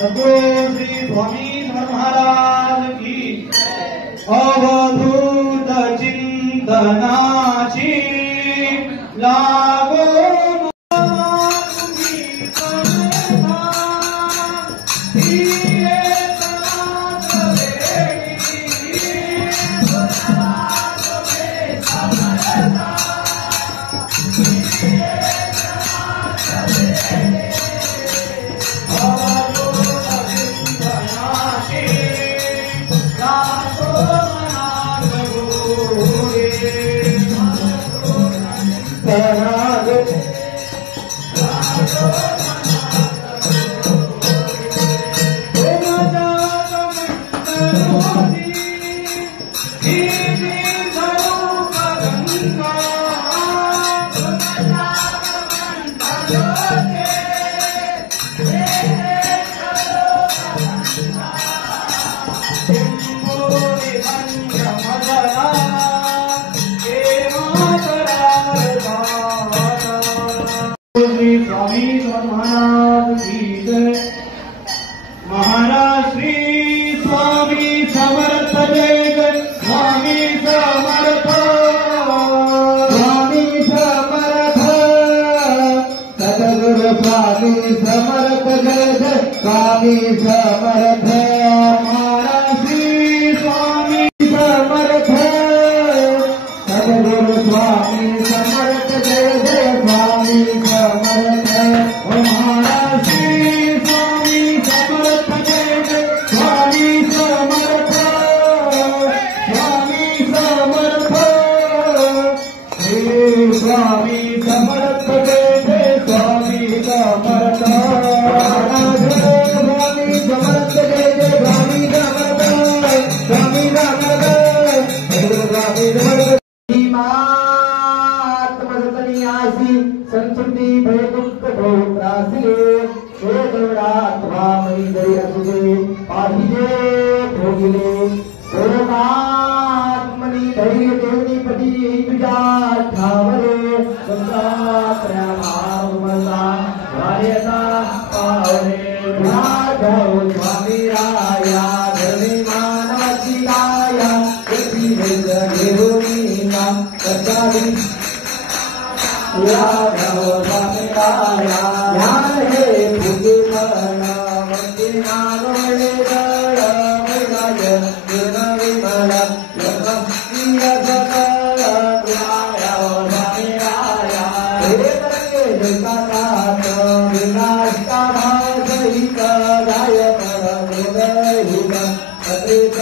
सद्गुरु श्री स्वामी महाराज की अवधूत चिंतनाची लागो स्वामी महाराज की जय। महाराज श्री स्वामी समर्थ जय जय। स्वामी समर्थ, स्वामी समर्थ, सद्गुरु स्वामी समर्थ जय जय। स्वामी समर्थ, महाराज श्री स्वामी समर्थ, सद्गुरु स्वामी समर्थ जय जय। स्वामी समर्थ, महाराज श्री स्वामी समर्थ जय जय। स्वामी समर्थ, स्वामी समर्थ, श्री स्वामी समर्थ जय जय। स्वामी समर्थ, महाराज स्वामी समर्थ जय जय। स्वामी समर्थ, स्वामी समर्थ, स्वामी समर्थ। संस्कृति भयमुक्त भोत्रासिले वेदोरात्वा मणिधरी असुदे पाहिजे भोगिले कोरोनात्मनि धैर्य देवनी पटी तुझा ठावरे संसात्र्या भावमला वार्यता पावरे राघव स्वामी राया धर्मी मानवाची काया यती वेद घेऊनी नाम कचारी राघव स्वामी राया ज्ञान हे बुद्धिमन वंदे नामणे गण विराज गुण विमल लक्ष्मी सकल राघव स्वामी राया हे करके जगतात विनाश का भाव सहित गाय पर हृदय हित